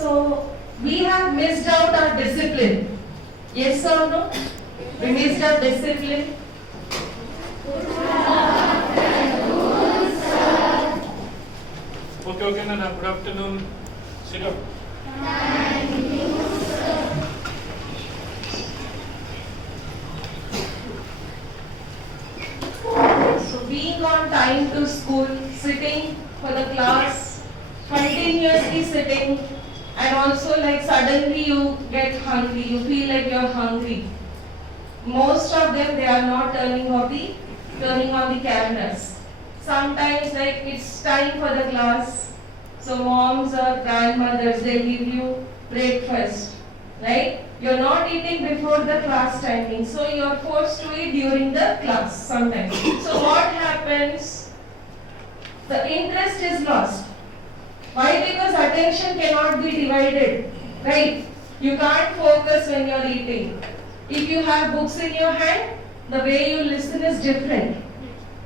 So we have missed out our discipline. Yes or no? We missed our discipline. Okay, Nana. Good afternoon. Sit up. So being on time to school, sitting for the class, continuously sitting, and also like suddenly you get hungry, you feel like you're hungry. Most of them, they are not turning on the cameras. Sometimes like it's time for the class, so moms or grandmothers, they give you breakfast, right? You're not eating before the class timing, so you're forced to eat during the class sometimes. So what happens? The interest is lost. Why? Because attention cannot be divided, right? You can't focus when you're eating. If you have books in your hand, the way you listen is different.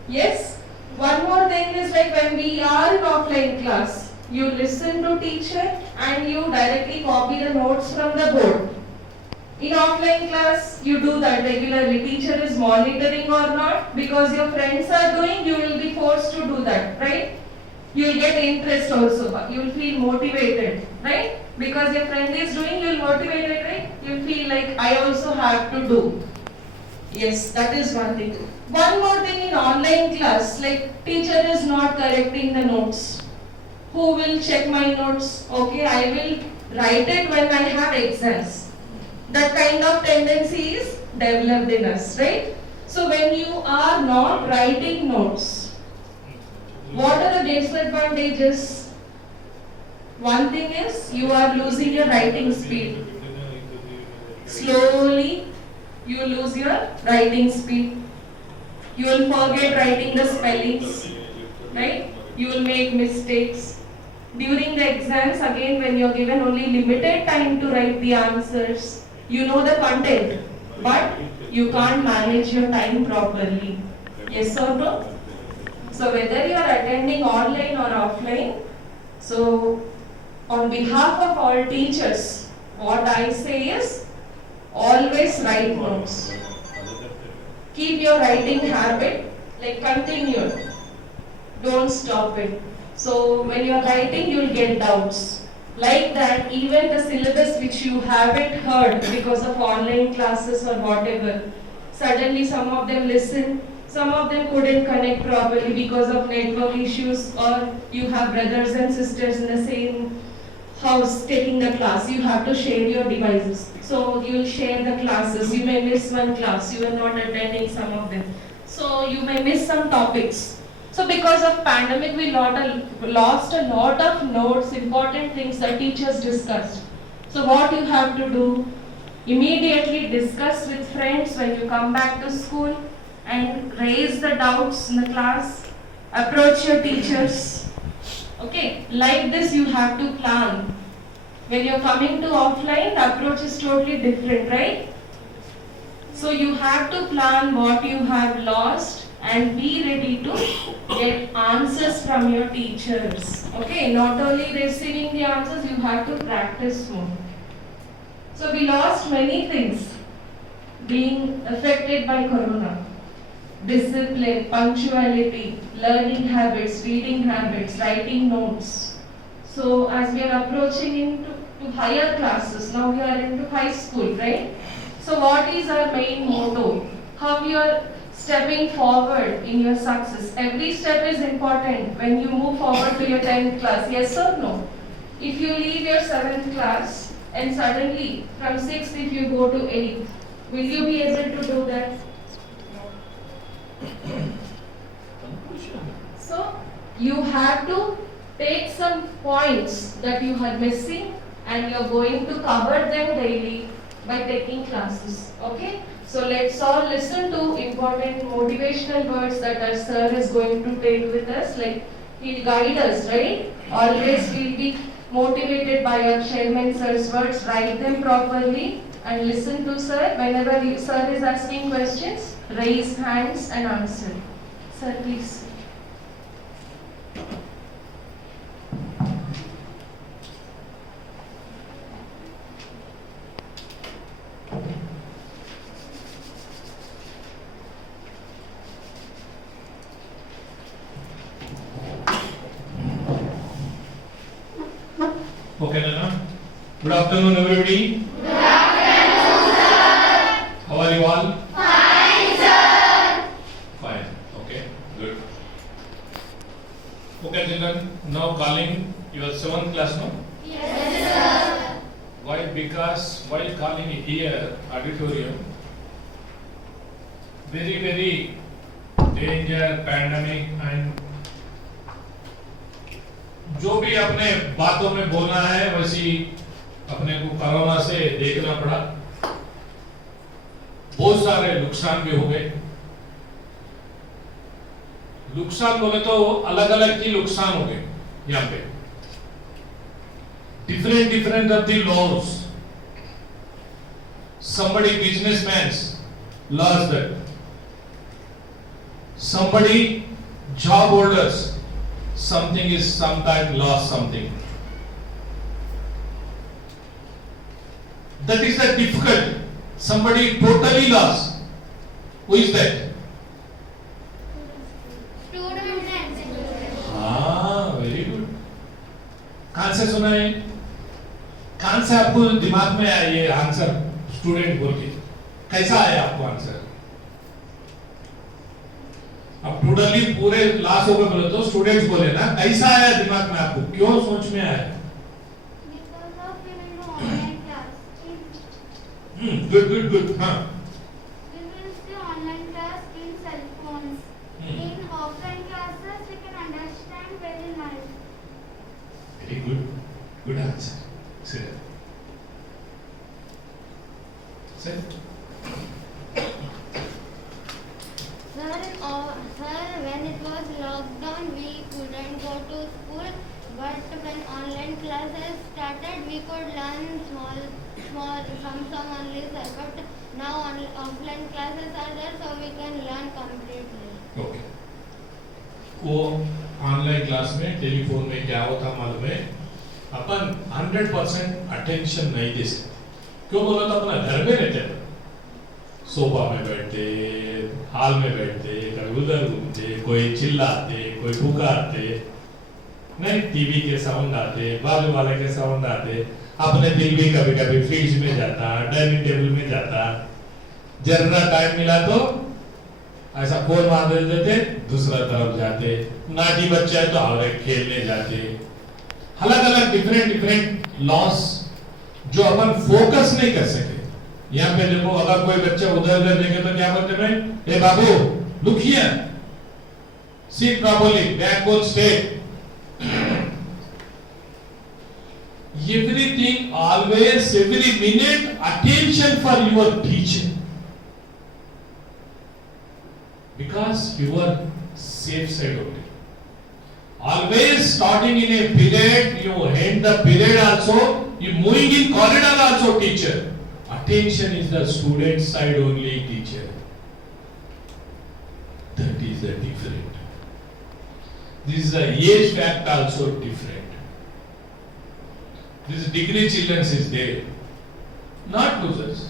Yes? One more thing is like when we are in offline class, you listen to teacher and you directly copy the notes from the board. In offline class, you do that regularly. Teacher is monitoring or not, because your friends are doing, you will be forced to do that, right? You will get interest also. You will feel motivated, right? Because your friend is doing, you will motivate it, right? You will feel like I also have to do. Yes, that is one thing. One more thing in online class, like teacher is not correcting the notes. Who will check my notes? Okay, I will write it when I have exams. That kind of tendency is developed in us, right? So when you are not writing notes, what are the disadvantages? One thing is you are losing your writing speed. Slowly you lose your writing speed. You will forget writing the spellings, right? You will make mistakes. During the exams, again, when you are given only limited time to write the answers, you know the content, but you can't manage your time properly. Yes or no? So whether you are attending online or offline, so on behalf of all teachers, what I say is always write notes. Keep your writing habit, like continue. Don't stop it. So when you are writing, you will get doubts. Like that, even the syllabus which you haven't heard because of online classes or whatever, suddenly some of them listen, some of them couldn't connect properly because of network issues, or you have brothers and sisters in the same house taking the class. You have to share your devices. So you will share the classes. You may miss one class. You are not attending some of them. So you may miss some topics. So because of pandemic, we lost a lot of notes, important things that teachers discussed. So what you have to do, immediately discuss with friends when you come back to school and raise the doubts in the class, approach your teachers. Okay, like this you have to plan. When you're coming to offline, the approach is totally different, right? So you have to plan what you have lost and be ready to get answers from your teachers. Okay, not only receiving the answers, you have to practice more. So we lost many things being affected by corona. Discipline, punctuality, learning habits, reading habits, writing notes. So as we are approaching into higher classes, now we are into high school, right? So what is our main motto? How we are stepping forward in your success. Every step is important when you move forward to your 10th class, yes or no? If you leave your 7th class and suddenly from 6th if you go to 8th, will you be able to do that? So you have to take some points that you are missing and you are going to cover them daily by taking classes, okay? So let's all listen to important motivational words that our sir is going to take with us. Like he'll guide us, right? Always we'll be motivated by our chairman sir's words. Write them properly and listen to sir. Whenever sir is asking questions, raise hands and answer. Sir, please. Okay, Nana. Good afternoon, everybody. Good afternoon, sir. How are you all? Fine, sir. Fine. Okay. Good. Okay, children. Now calling your 7th class, no? Yes, sir. Why? Because while calling here auditorium, very danger, pandemic and जो भी अपने बातों में बोलना है वैसी अपने को कोरोना से देखना पड़ा। बहुत सारे नुकसान भी हो गए। नुकसान बोले तो अलग अलग की नुकसान हो गए। यहाँ पे different of the laws. Somebody businessmen lost that. Somebody job holders, something is sometime lost something. That is the difficult. Somebody totally lost. Who is that? हाँ, very good. कहाँ से सुना है? कहाँ से आपको दिमाग में आया ये आंसर स्टूडेंट बोल के? कैसा आया आपको आंसर? अब टोटली पूरे क्लास हो गए बोले तो स्टूडेंट्स बोले ना, कैसा आया दिमाग में आपको? क्यों सोच में आया? Good. हाँ. We will see online class in cell phones. In offline classes, we can understand very nice. Very good. Good answer. Sir. Sir, when it was lockdown, we couldn't go to school. But when online classes started, we could learn small from some only, sir. But now offline classes are there, so we can learn completely. Okay. वो online class में telephone में क्या होता मालूम है? अपन 100% attention नहीं दे सकते। क्यों बोला तो अपना घर में रहते हैं, सोफा में बैठते, हॉल में बैठते, कभी उधर घूमते, कोई चिल्लाते, कोई पुकारते, नहीं टीवी के साउंड आते, बाजू वाले के साउंड आते, अपने दिल भी कभी कभी फ्रिज में जाता, डाइनिंग टेबल में जाता, जरा टाइम मिला तो ऐसा फोन मार देते थे, दूसरा तरफ जाते, नाटी बच्चा है तो और खेलने जाते, अलग डिफरेंट लॉस जो अपन फोकस नहीं कर सके। यहाँ पे देखो, अगर कोई बच्चा उधर देखे तो क्या बोलते भाई, ए बाबू look here, sit properly, backbone straight, everything, always, every minute, attention for your teacher. Because you are safe side only. Always starting in a period, you end the period also, you moving in corridor also teacher. Attention is the student side only teacher. That is the different. This is the age fact also different. This degree children is there, not losers.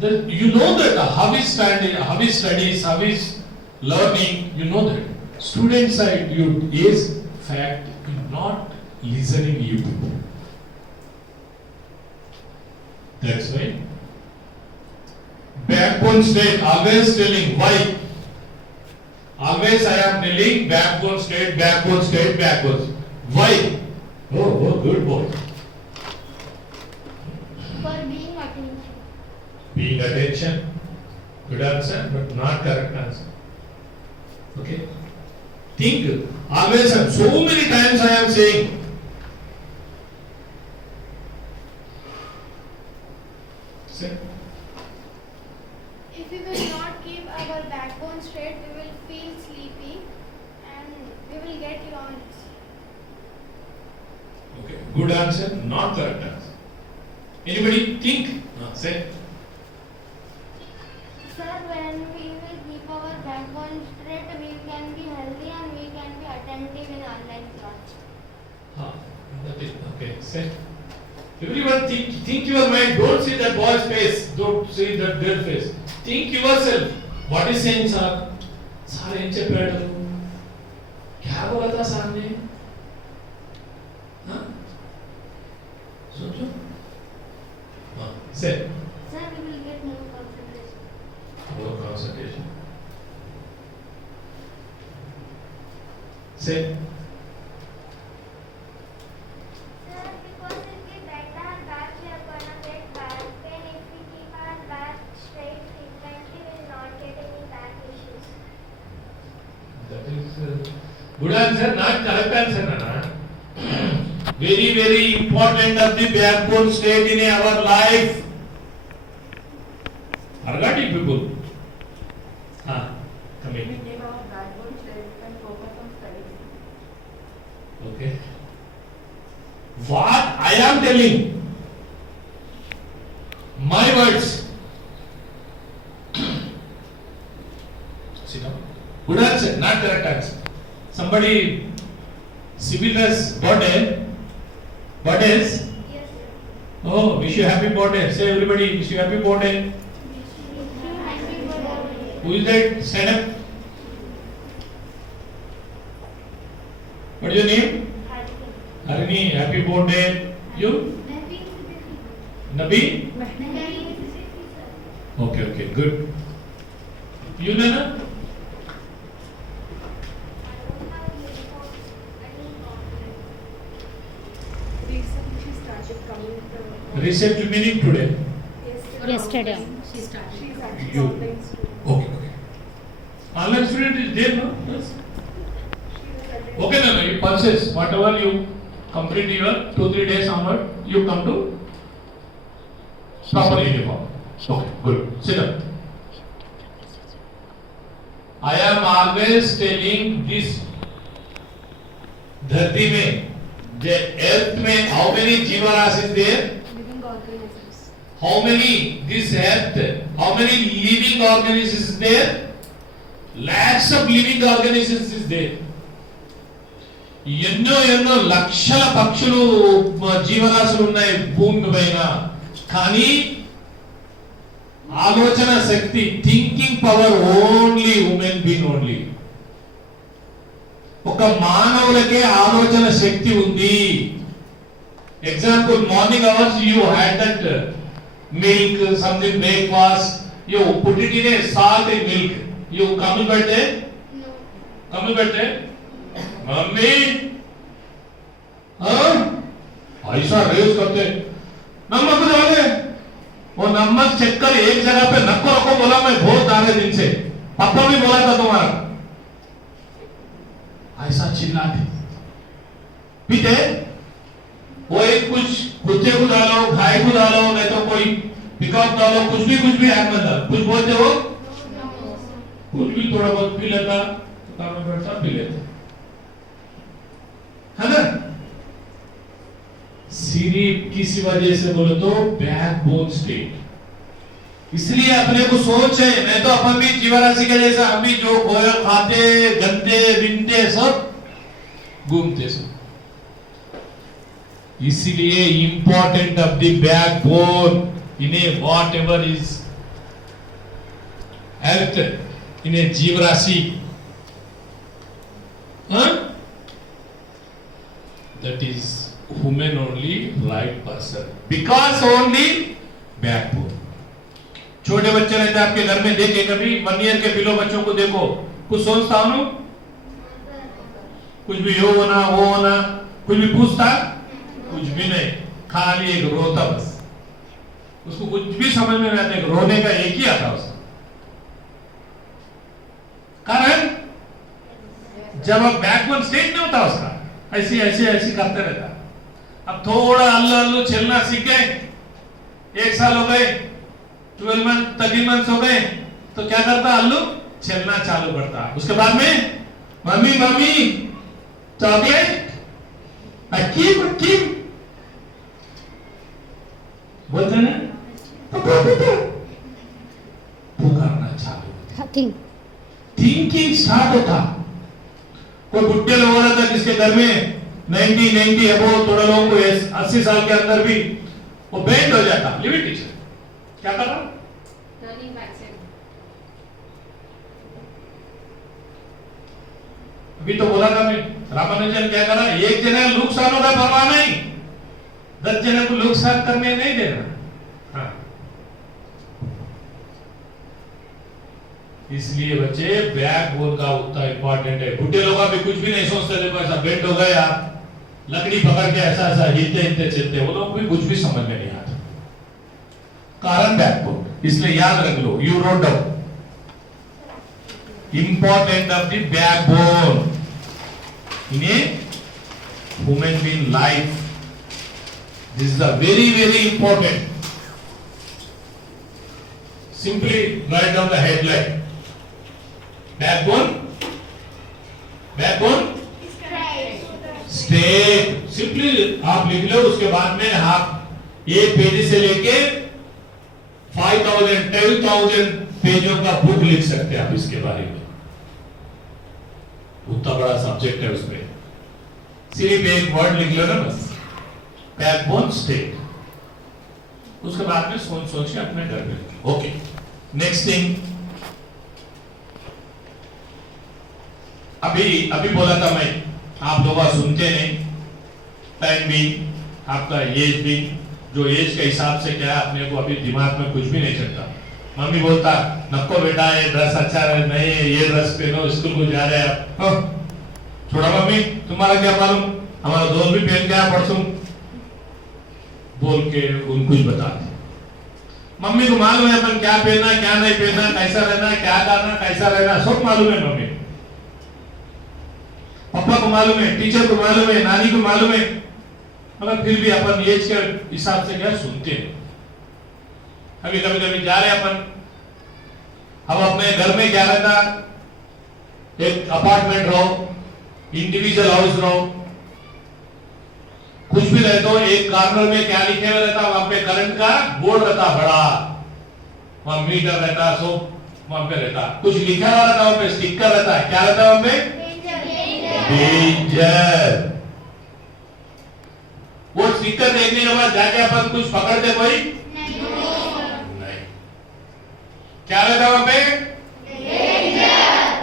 You know that how is studies, how is learning, you know that. Student side, you is fact, not listening you. That's why. Backbone state, always telling why. Always I am telling backbone state. Why? Oh, good boy. For being attention. Being attention. Good answer, but not correct answer. Okay? Think. Always, so many times I am saying. Say. If we will not keep our backbone straight, we will feel sleepy and we will get yawns. Okay. Good answer, not correct answer. Anybody think? Say. Sir, when we will keep our backbone straight, we can be healthy and we can be attentive in online class. That is okay. Say. Everyone think your mind. Don't see that boy's face. Don't see that girl face. Think yourself. What is saying, sir? Sir, ఏం చెప్పాడు? क्या बोला था sir ने? Say. Sir, we will get more concentration. More concentration. Say. Sir, because if we bend our back, we are gonna get back pain. If we keep our back straight frequently, we will not get any back issues. That is good answer, not correct answer, Nana. Very, very important of the backbone state in our life. Argati people. Come in. We give our backbone state and focus on studies. Okay. What I am telling, my words. Sit down. Good answer, not correct answer. Somebody, civil dress, birthday. Birthdays. Yes, sir. Oh, wish you happy birthday. Say everybody, wish you happy birthday. Who is that? Stand up. What is your name? Harini, happy birthday. You? Nabi? Okay, good. You, Nana? Recently she started coming to Recent meaning today. Yesterday. She's actually You. online student. Okay. Online student is there, no? Yes. She was attending. Okay, Nana, you pulses, whatever you complete your 2-3 days onward, you come to proper uniform. Okay, good. Sit down. I am always telling this धरती में, the earth में, how many जीवराशि is there? Living organisms. How many this earth? How many living organisms is there? Lakhs of living organisms is there. ఎన్నో లక్షల పక్షులు జీవరాశులు ఉన్నాయి భూమి పైన. కానీ ఆలోచన శక్తి, thinking power only women being only. ఒక మానవులకే ఆలోచన శక్తి ఉంది. Example, morning hours you had that milk, something breakfast, you put it in a salt in milk, you కమ్మి పెట్టే मम्मी ऐसा रेज करते नमक डाले, वो नमक चेक कर एक जगह पे नको रखो, बोला मैं बहुत दाने दिन से, पापा भी बोला था तुम्हारा, ऐसा चिल्लाते पीते वो एक कुछ कुत्ते को डालो, गाय को डालो, नहीं तो कोई पिकअप डालो, कुछ भी हाथ में डालो, कुछ बोलते हो, कुछ भी थोड़ा बहुत पी लेता, काम में बैठता पी लेता, है ना? सिर्फ किसी वजह से बोलो तो बैकबोन स्टेट. इसलिए अपने को सोच है, नहीं तो अपन भी जीवराशि के जैसा, हम भी जो खाते, गंदे बिंदे सब घूमते सब. इसलिए important of the backbone in a whatever is earth, in a जीवराशि, that is women only, right person, because only backbone. छोटे बच्चे रहते हैं आपके घर में, देखे कभी 1 ईयर के बिलो बच्चों को देखो, कुछ सोचता हो ना, कुछ भी यो होना वो होना, कुछ भी पूछता, कुछ भी नहीं, खाली एक रोता बस, उसको कुछ भी समझ में नहीं आता, रोने का एक ही आता उसको. कारण जब अब बैकबोन स्टेट नहीं होता उसका, ऐसी करते रहता. अब थोड़ा अल्लू चलना सीख गए, 1 साल हो गए, 12 मंथ 13 मंथ्स हो गए, तो क्या करता अल्लू? चलना चालू करता. उसके बाद में मम्मी चॉकलेट, अकीम बोलते ना, पुकारना चालू, थिंकिंग स्टार्ट होता. कोई बुढ़े लोग रहता जिसके घर में 90 अबो, थोड़ा लोगों को 80 साल के अंदर भी वो बेंड हो जाता. लिविंग टीचर क्या कर रहा? Turning back side. अभी तो बोला था मैं, रामानुजन क्या करा, एक जने नुकसान होगा परवाह नहीं, 10 जने को नुकसान करने नहीं देना. हाँ, इसलिए बच्चे बैकबोन का उतना इंपॉर्टेंट है। बुढ़े लोग भी कुछ भी नहीं सोचते, देखो ऐसा बेंड हो गया, लकड़ी पकड़ के ऐसा ऐसा हिलते हिलते चलते, वो लोग भी कुछ भी समझ में नहीं आता। कारण बैकबोन, इसलिए याद रख लो, you wrote down important of the backbone in a human being life. This is a very important. Simply write down the headline. Backbone. State. Simply आप लिख लो, उसके बाद में आप एक पेज से लेके 5,000 10,000 पेजों का बुक लिख सकते हैं आप इसके बारे में। उतना बड़ा सब्जेक्ट है उसमें, सिर्फ एक वर्ड लिख लो ना बस, बैकबोन स्टेट। उसके बाद में सोच के अपने घर में। ओके, नेक्स्ट थिंग, अभी बोला था मैं, आप लोग सुनते नहीं। टाइम भी, आपका एज भी, जो एज के हिसाब से क्या है, अपने को अभी दिमाग में कुछ भी नहीं चलता। मम्मी बोलता नको बेटा ये ड्रेस अच्छा नहीं है, ये ड्रेस पहनो, स्कूल को जा रहे हैं आप। छोड़ा मम्मी, तुम्हारा क्या मालूम, हमारा दोस्त भी पहन गया परसों, बोल के उनको कुछ बताते। मम्मी को मालूम है अपन क्या पहनना क्या नहीं पहनना, कैसा रहना क्या करना कैसा रहना, सब मालूम है मम्मी। पापा को मालूम है, टीचर को मालूम है, नानी को मालूम है, मगर फिर भी अपन एज के हिसाब से क्या सुनते हैं। अभी कभी जा रहे अपन, हम अपने घर में क्या रहता, एक अपार्टमेंट रहो, इंडिविजुअल हाउस रहो, कुछ भी रहे तो एक कॉर्नर में क्या लिखे हुआ रहता, वहां पे करंट का बोर्ड रहता बड़ा, वहां मीटर रहता, सो वहां पे रहता, कुछ लिखा हुआ रहता, वहां पे स्टिकर रहता, क्या रहता वहां पे, डेंजर। वो स्टिकर देखने के बाद जाके अपन कुछ पकड़ते कोई नहीं। क्या रहता वहां पे,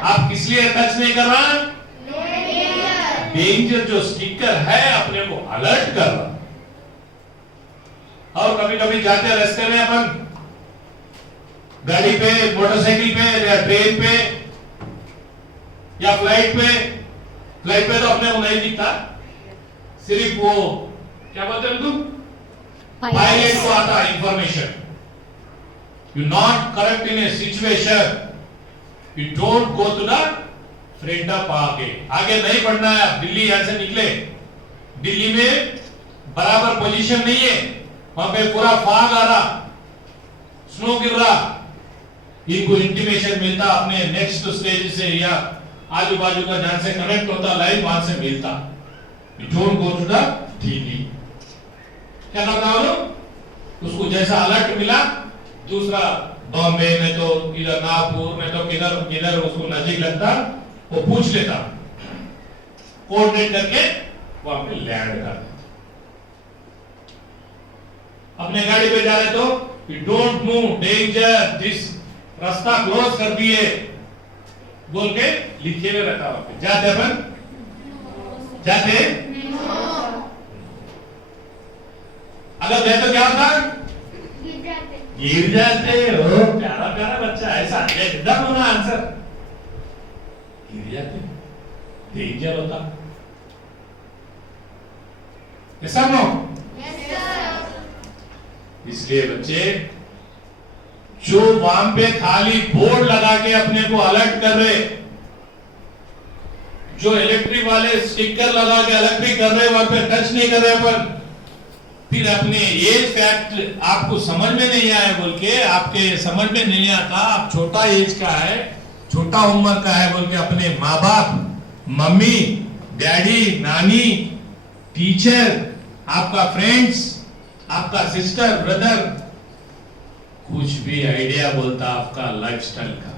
आप किस लिए टच नहीं कर रहा, डेंजर जो स्टिकर है अपने को अलर्ट कर रहा। और कभी कभी जाते रास्ते में अपन गाड़ी पे, मोटरसाइकिल पे या ट्रेन पे या फ्लाइट पे तो अपने को नहीं दिखता, सिर्फ वो क्या बोलते हैं तुम, पायलट को आता information. You not correct in a situation, you don't go to the front of आगे नहीं बढ़ना है। आप दिल्ली यहां से निकले, दिल्ली में बराबर पोजीशन नहीं है, वहां पे पूरा फॉग आ रहा, स्नो गिर रहा, इनको इंटीमेशन मिलता अपने नेक्स्ट स्टेज से या आजू बाजू का जहां से कनेक्ट होता लाइव, वहां से मिलता। You don't go to the TV. क्या करता हो, उसको जैसा अलर्ट मिला, दूसरा बॉम्बे में तो इधर नागपुर में तो किधर उसको नजदीक लगता, वो पूछ लेता, कोऑर्डिनेट करके वहां पे लैंड कर देता। अपने गाड़ी पे जा रहे तो you don't move, danger, this रास्ता क्लोज कर दिए बोल के लिखे हुए रहता वहां पे। जाते अपन जाते अगर गए तो क्या होता, गिर जाते हो। प्यारा प्यारा बच्चा ऐसा एकदम होना आंसर, गिर जाते, डेंजर होता। ऐसा नो, इसलिए बच्चे जो वहां पे खाली बोर्ड लगा के अपने को अलर्ट कर रहे, जो इलेक्ट्रिक वाले स्टिकर लगा के इलेक्ट्रिक कर रहे, वहां पे टच नहीं कर रहे अपन, फिर अपने एज फैक्ट आपको समझ में नहीं आया बोल के, आपके समझ में नहीं आता आप छोटा एज का है, छोटा उम्र का है बोल के अपने माँ बाप, मम्मी डैडी नानी, टीचर, आपका फ्रेंड्स, आपका सिस्टर ब्रदर, कुछ भी आइडिया बोलता आपका लाइफस्टाइल का,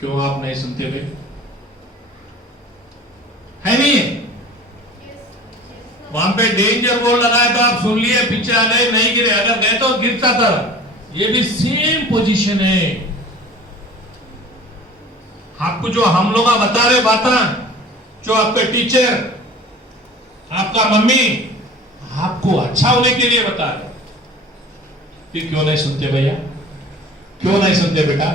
क्यों आप नहीं सुनते भाई, है नहीं? वहां पे डेंजर बोर्ड लगाए तो आप सुन लिए, पीछे आ गए, नहीं गिरे, अगर गए तो गिरता था। ये भी सेम पोजीशन है। आपको जो हम लोग बता रहे बात, जो आपके टीचर, आपका मम्मी आपको अच्छा होने के लिए बता रहे, फिर क्यों नहीं सुनते भैया, क्यों नहीं सुनते बेटा?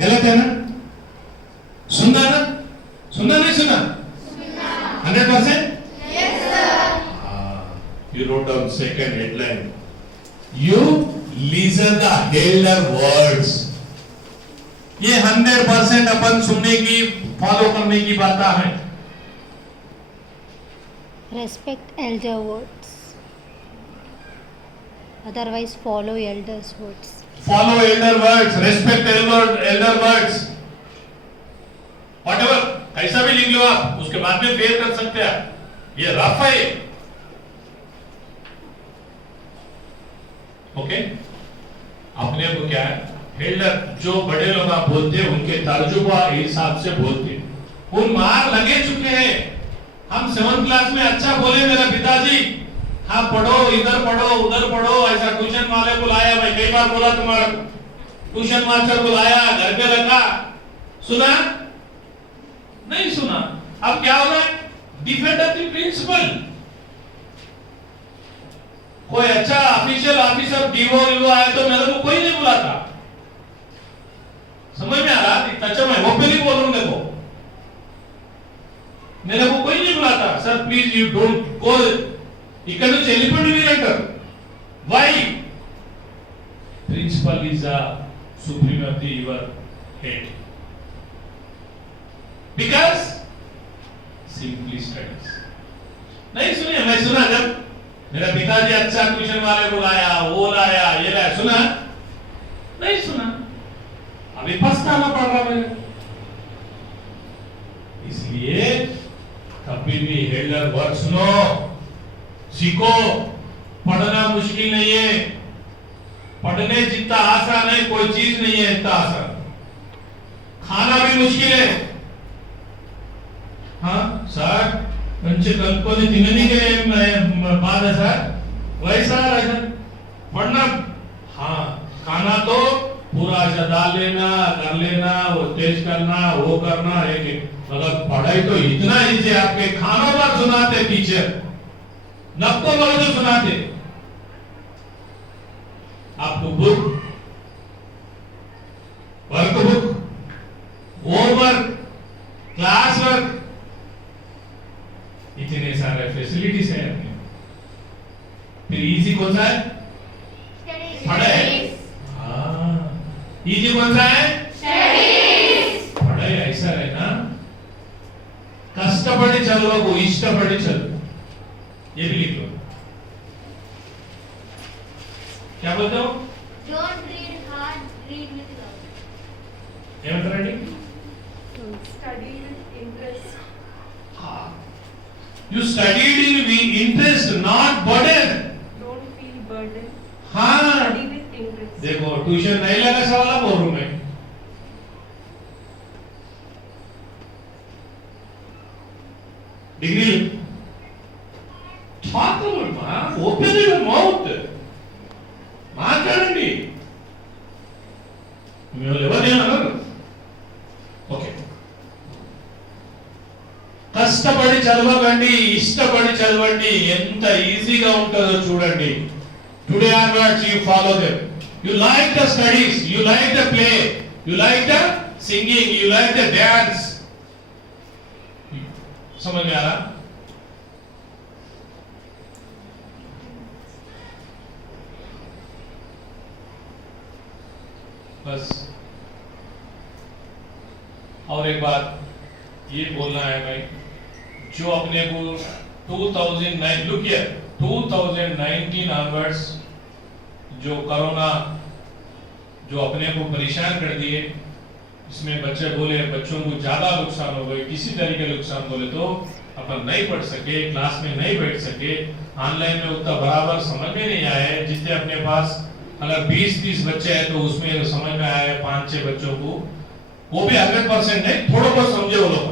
गलत है ना? सुनना ना? सुनना नहीं सुनना? 100%? You wrote down second headline. You listen the elder words. ये 100% अपन सुनने की, फॉलो करने की बात है. Respect elder words. Otherwise, follow elders' words. Follow elder words. Respect elder words. Whatever, कैसा भी लिख लो आप, उसके बाद में फेल कर सकते हैं. ये रफ है. ओके? अपने को क्या है? एल्डर जो बड़े लोग आप बोलते हैं, उनके तर्जुबा हिसाब से बोलते हैं. उन मार लगे चुके हैं. हम 7th क्लास में अच्छा बोले मेरा पिताजी, हाँ पढ़ो, इधर पढ़ो, उधर पढ़ो, ऐसा ट्यूशन वाले को लाया. मैं कई बार बोला तुम्हारा ट्यूशन मास्टर को लाया, घर पे रखा, सुना नहीं सुना. अब क्या हो रहा है? Defend of the principle. कोई अच्छा ऑफिशियल ऑफिसर डीओ आया तो मेरे को कोई नहीं बुलाता. समझ में आ रहा? अच्छा मैं ओपनली बोल रहा हूं, देखो मेरे को कोई नहीं बुलाता. Sir please you don't go, ఇక్కడ నుంచి వెళ్ళిపోండి మీరు అంటారు. Why? Principal is the supreme of the your head. Because simply studies. नहीं सुनिए, मैं सुना जब मेरा पिताजी अच्छा ट्यूशन वाले को लाया, वो लाया, ये लाया, सुना नहीं सुना. अभी पछताना पड़ रहा मेरे. इसलिए कभी भी एल्डर वर्ड सुनो, सीखो. पढ़ना मुश्किल नहीं है. पढ़ने जितना आसान है कोई चीज नहीं है इतना आसान. खाना भी मुश्किल है. हाँ सर, మంచి కలుపుకొని తిననీకే बात है सर. वैसा ऐसा पढ़ना, हाँ खाना तो पूरा ऐसा डाल लेना, कर लेना, वो टेस्ट करना, वो करना है कि मतलब पढ़ाई तो इतना इजी. आपके खानों पर सुनाते टीचर, नक्को वर्ड सुनाते. आपको book, workbook, homework, class work, इतने सारे फैसिलिटीज है अपने. फिर इजी कौन सा है? पढ़ाई. हाँ इजी कौन सा है? पढ़ाई ऐसा है ना, कष्टपड़ी चलवको इष्टपड़ी चल. ये भी लिख लो. क्या बोलते हो? Don't read hard, read with love. ये मतलब रेडी? Study with interest. हाँ. You studied in interest, not burden. Don't feel burdened. हाँ. Study with interest. देखो ट्यूशन नहीं लगा सवाल बोल रहा मैं. डिग्री మాట్లాడమ్మా, ఓపెన్ యువర్ మౌత్, మాట్లాడండి. మిమ్మల్ని ఎవరేమన్నారు? ఓకే. కష్టపడి చదవకండి, ఇష్టపడి చదవండి. ఎంత ఈజీగా ఉంటుందో చూడండి. Today onwards you follow them. You like the studies, you like the play, you like the singing, you like the dance. समझ में आ रहा? बस और एक बात ये बोलना है भाई, जो अपने को 2009 लुक हियर 2019 ऑनवर्ड्स जो कोरोना जो अपने को परेशान कर दिए, इसमें बच्चे बोले बच्चों को ज्यादा नुकसान हो गए, किसी तरीके नुकसान बोले तो अपन नहीं पढ़ सके, क्लास में नहीं बैठ सके, ऑनलाइन में उतना बराबर समझ में नहीं आए. जितने अपने पास अगर 20-30 बच्चे हैं तो उसमें समझ में आए 5-6 बच्चों को, वो भी 100% नहीं, थोड़ा बहुत समझे वो लोग.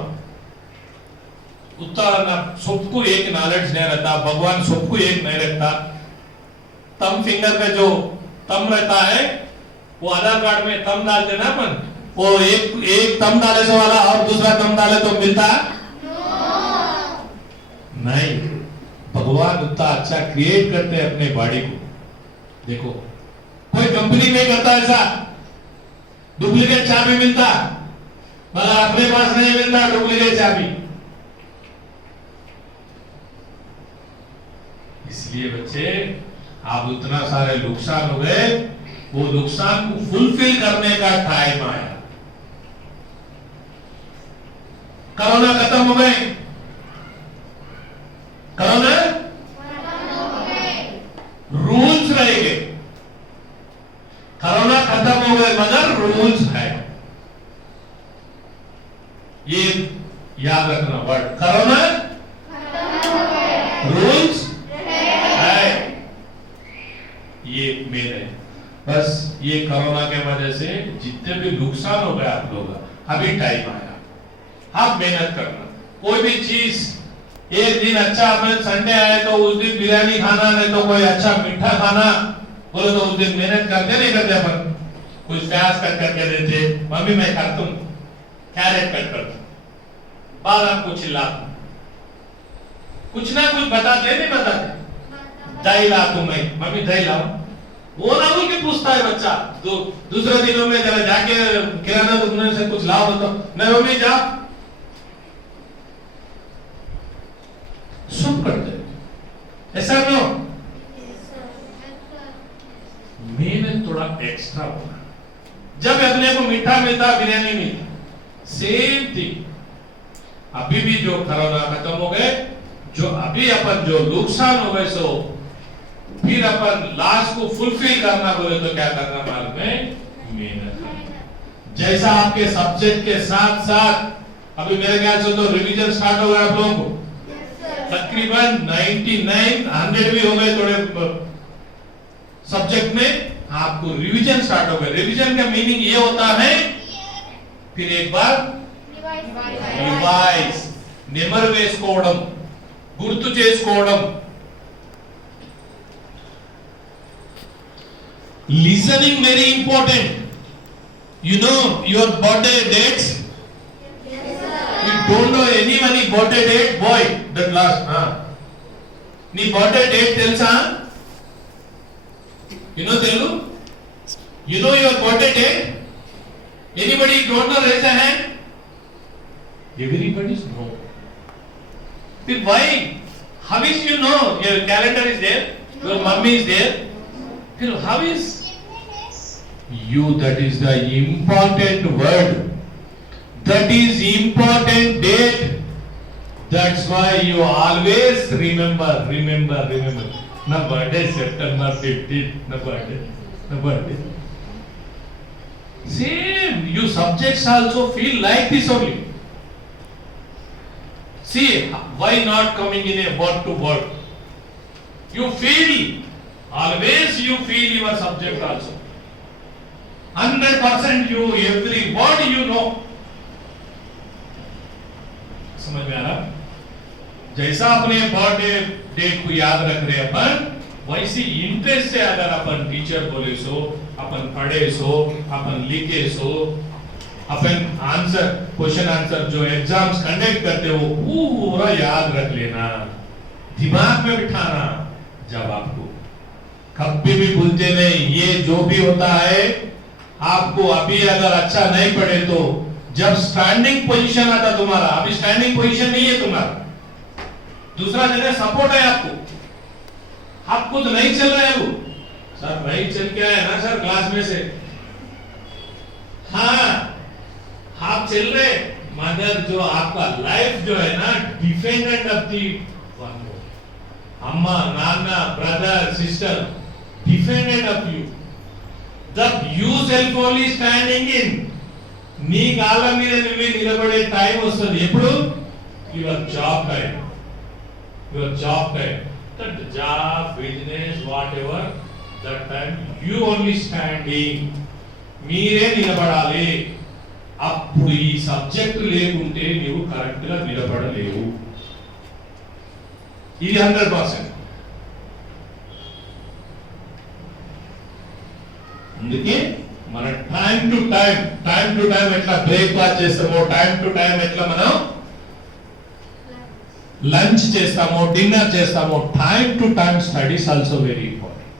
उतना सबको एक नॉलेज नहीं रहता, भगवान सबको एक नहीं रखता. थंब फिंगर का जो थंब रहता है वो आधार कार्ड में थंब डालते ना अपन, वो एक थंब डाले से वाला और दूसरा थंब डाले तो मिलता नहीं. भगवान उतना अच्छा क्रिएट करते हैं अपने बॉडी को. देखो कोई कंपनी नहीं करता ऐसा. डुप्लीकेट चाबी मिलता, मगर अपने पास नहीं मिलता डुप्लीकेट चाबी। इसलिए बच्चे आप इतना सारे नुकसान हो गए, वो नुकसान को फुलफिल करने का टाइम आया। कोरोना खत्म हो गए, कोरोना रूल्स रहेंगे। कोरोना खत्म हो गए मगर रूल्स है, ये याद रखना वर्ड, कोरोना रूल्स है, ये मेन है। बस ये कोरोना के वजह से जितने भी नुकसान हो गए आप लोग, अभी टाइम आया, आप मेहनत करना। कोई भी चीज, एक दिन अच्छा अपन संडे आए तो उस दिन बिरयानी खाना, नहीं तो कोई अच्छा मीठा खाना, बोले तो उस दिन मेहनत करते नहीं करते अपन। कुछ प्याज कट करके देते, मम्मी मैं करता हूं, कैरेट कट करता, बादाम को चिल्लाता, कुछ ना कुछ बताते नहीं बताते। दही ला तू, मैं मम्मी दही लाओ, वो ना हो कि पूछता है बच्चा तो दूसरे दिनों में जरा जाके किराना दुकान से कुछ लाओ, तो नहीं मम्मी जा, सब करते ऐसा नो। मेहनत थोड़ा एक्स्ट्रा होना। जब अपने को मीठा मिलता, बिरयानी मिलता, सेम थिंग अभी भी जो कोरोना खत्म हो गए, जो अभी अपन जो नुकसान हो गए, सो फिर अपन लास्ट को फुलफिल करना बोले तो क्या करना मालूम है? मेहनत करना। जैसा आपके सब्जेक्ट के साथ साथ अभी मेरे ख्याल से तो रिवीजन स्टार्ट हो गया आप लोगों को, तकरीबन 99 100 भी हो गए थोड़े सब्जेक्ट में, आपको रिवीजन स्टार्ट हो गया। रिवीजन का मीनिंग ये होता है फिर एक बार రివైజ్, నెమరు వేసుకోవడం, గుర్తు చేసుకోవడం। Listening very important. You know your birthday dates? You don't know anyone birthday date boy that last నీ బర్త్డే డేట్ తెలుసా? You know Telugu? You know your birthday date? Anybody don't know? Raise a hand. Everybody's know. Then why? How is you know? Your calendar is there, your mummy is there. Then how is you? That is the important word. That is important date. That's why you always remember. Na birthday September 15th. Na birthday. Same. You subjects also feel like this only. See, why not coming in a word to word? You feel, always you feel your subject also. 100% you, every word you know. समझ में आ रहा? जैसा अपने birthday date को याद रख रहे अपन, वैसे इंटरेस्ट से अगर अपन टीचर बोले सो, अपन पढ़े सो, अपन लिखे सो, अपन आंसर, क्वेश्चन आंसर जो एग्जाम्स कंडक्ट करते हो वो पूरा याद रख लेना, दिमाग में बिठाना। जब आपको कभी भी भूलते नहीं, ये जो भी होता है आपको अभी अगर अच्छा नहीं पढ़े तो जब स्टैंडिंग पोजीशन आता तुम्हारा, अभी स्टैंडिंग पोजीशन नहीं है तुम्हारा, दूसरा जगह सपोर्ट है आपको, आप खुद नहीं चल रहे हो, सर नहीं चल के आए ना सर क्लास में से, हाँ आप चल रहे, मगर जो आपका लाइफ जो है ना डिपेंडेंट ऑफ दी वन, अम्मा नाना brother sister dependent of you, जब you self only standing in, నీ కాళ్ళ మీద నువ్వే నిలబడే టైం వస్తుంది ఎప్పుడు? Your job time, that job business whatever, that time you only standing, మీరే నిలబడాలి। అప్పుడు ఈ సబ్జెక్ట్ లేకుంటే నీవు కరెక్ట్ గా నిలబడలేవు, ఇది 100%। అందుకే మన టైం టు టైం ఎట్లా బ్రేక్ఫాస్ట్ చేస్తామో, టైం టు టైం ఎట్లా మనం లంచ్ చేస్తామో, డిన్నర్ చేస్తామో, time to time studies also very important.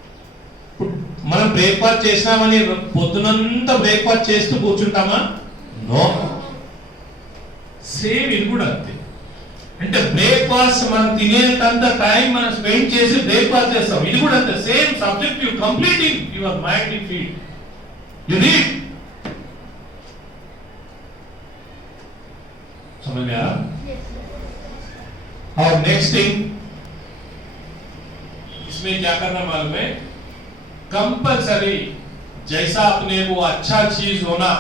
మనం బ్రేక్ఫాస్ట్ చేసినామని పొద్దునంతా బ్రేక్ఫాస్ట్ చేస్తూ కూర్చుంటామా? నో. సేమ్ ఇది కూడా అంతే. అంటే బ్రేక్ఫాస్ట్ మనం తినేంత టైం మనం స్పెండ్ చేసి బ్రేక్ఫాస్ట్ చేస్తాం. ఇది కూడా అంతే. Same subject you completing your mind in feed you read. समझ में आया? और नेक्स्ट थिंग इसमें क्या करना मालूम है? कंपलसरी जैसा अपने को अच्छा चीज होना,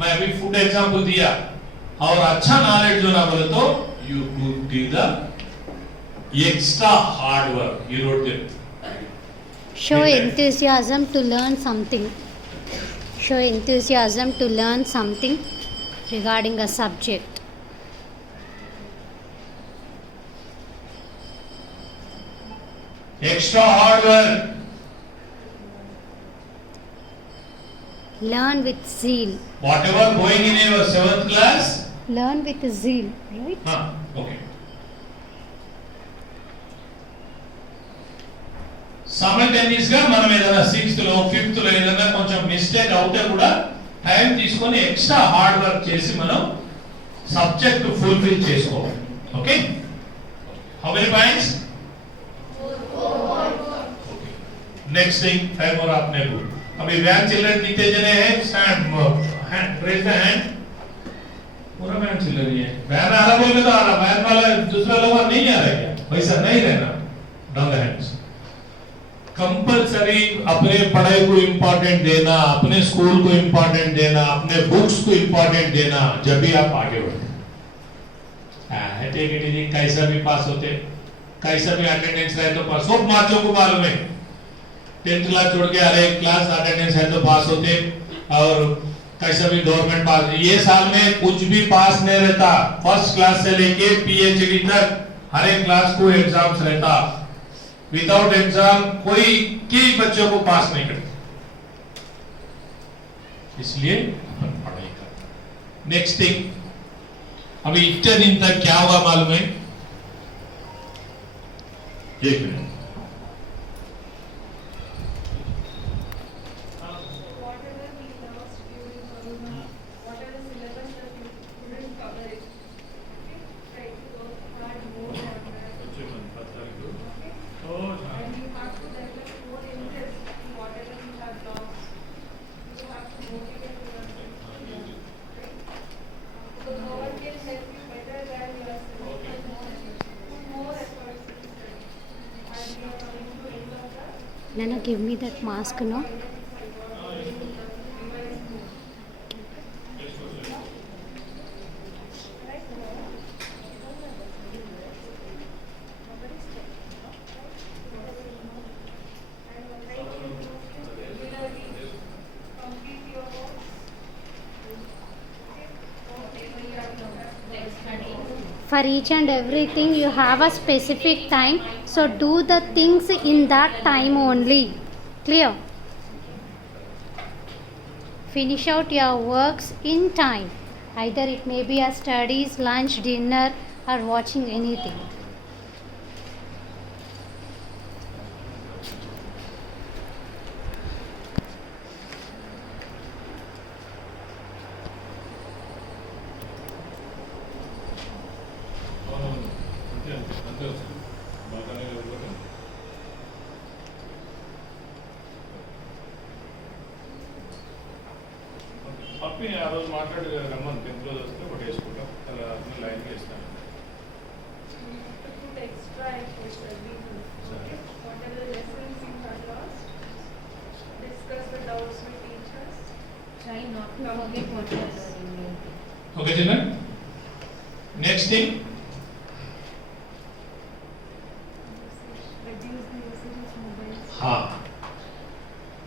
मैं अभी फूड एग्जाम्पल दिया, और अच्छा नॉलेज होना बोले तो you could do the extra hard work. You wrote it. Show enthusiasm to learn something. Show enthusiasm to learn something regarding a subject. Extra hard work. Learn with zeal. Whatever going in your 7th class. Learn with zeal, right? Okay. Simultaneous గా మనం ఏదైనా 6th లో 5th లో ఏదైనా కొంచెం mistake అవుతే కూడా time తీసుకొని ఎక్స్ట్రా హార్డ్ వర్క్ చేసి మనం సబ్జెక్ట్ ఫుల్ఫిల్ చేసుకోవాలి. Okay? How many points? 4. Next thing 5 और आपने को अभी वैन चिल्ड्रन कितने जने हैं? Stand raise the hand. पूरा वैन चिल्ड्रन ही है. वैन आ रहा बोले तो आ रहा, वैन वाला दूसरा लोग नहीं आ रहा क्या? वैसा नहीं रहना. Down the hands. कंपलसरी अपने पढ़ाई को इंपॉर्टेंट देना, अपने स्कूल को इंपॉर्टेंट देना, अपने बुक्स को इंपॉर्टेंट देना, जब भी आप आगे बढ़ते. कैसा भी पास होते, कैसा भी अटेंडेंस रहे तो पास. सब मार्चों को मालूम है 10th क्लास छोड़ के हर एक क्लास अटेंडेंस है तो पास होते, और कैसा भी गवर्नमेंट पास. ये साल में कुछ भी पास नहीं रहता. फर्स्ट क्लास से लेके PhD तक हर एक क्लास को एग्जाम्स रहता. विदाउट एग्जाम कोई की बच्चों को पास नहीं करते. इसलिए अपन पढ़ाई कर. नेक्स्ट थिंग, अभी इतने दिन तक क्या हुआ मालूम है? 1 minute. Nana, give me that mask, no? For each and everything you have a specific time, so do the things in that time only. Clear? Finish out your works in time. Either it may be a studies, lunch, dinner, or watching anything. పప్పి ఆ రోజు మాట్లాడి రమ్మని 10th రోజు వస్తే ఒకటి వేసుకుంటాం. అలా అన్ని లైన్ వేస్తాను. Put extra effort every month. Okay? Whatever the lessons you have lost, discuss the doubts with teachers. Try not to forget what you are learning. Okay, children? Next thing, Reduce the usage of mobiles.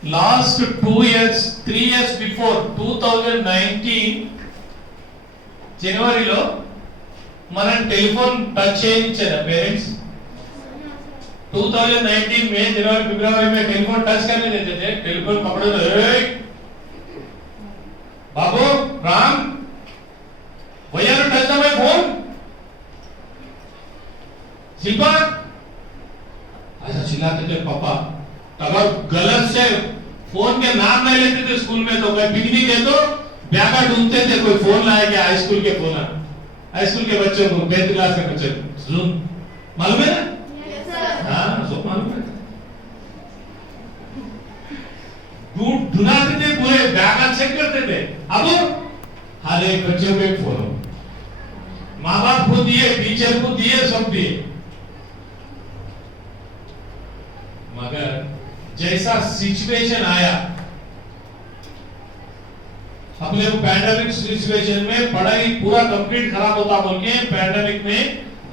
last 2 years, 3 years before 2019 जनवरी లో మనం telephone touch చేయించారు parents. 2019 में जनवरी फरवरी में telephone touch करने देते थे. Telephone पकड़ो तो बाबू राम भैया ने टच माय फोन. शिल्पा अच्छा चिल्लाते थे पापा, अगर गलत से फोन के नाम नहीं लेते थे स्कूल में तो कोई पिकनिक है तो ब्यागा ढूंढते थे, कोई फोन लाया क्या, हाई स्कूल के फोन, हाई स्कूल के बच्चों को, 10th क्लास के बच्चे को मालूम है ना? हाँ, सब मालूम है। ढूंढाते थे, पूरे बैग चेक करते थे। अब हर एक बच्चे को एक फोन, माँ बाप को दिए, टीचर को दिए, सब दिए, मगर जैसा सिचुएशन आया, अपने को पैंडेमिक सिचुएशन में पढ़ाई पूरा कंप्लीट खराब होता बोल के पैंडेमिक में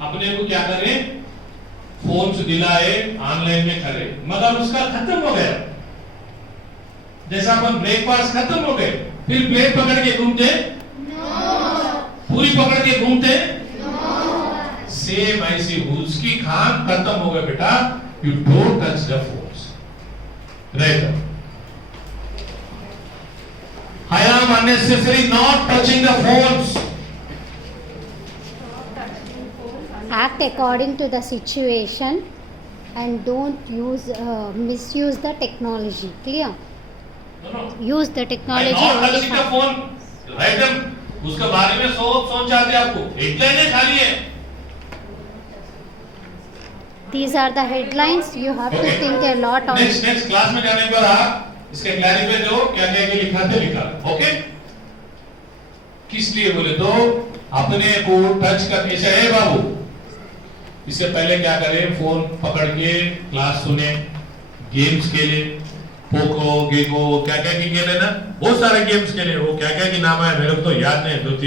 अपने को क्या करें, फोन से दिलाए, ऑनलाइन में करे, मगर उसका खत्म हो गया। जैसा अपन ब्रेकफास्ट खत्म हो गए, फिर प्लेट पकड़ के घूमते, पूरी पकड़ के घूमते, सेम ऐसी उसकी खान खत्म हो गए बेटा। You don't touch the phones, right? I am unnecessary not touching the phones. Act according to the situation and don't misuse the technology. Clear? No. Use the I technology not only touching the for phone. Write them. उसके बारे में सोच आते आपको, headline खाली है। these are the headlines. You have to think a lot on next class में जाने पर आप इसके क्लैरिफाई दो, क्या क्या लिखा थे लिखा, ओके? किस लिए बोले तो अपने को टच कर, ऐसा है बाबू, इससे पहले क्या करें, फोन पकड़ के क्लास सुने, गेम्स खेले, पोको गेगो क्या क्या की खेले ना, बहुत सारे गेम्स खेले, वो क्या क्या की नाम है मेरे को तो याद नहीं, 2-3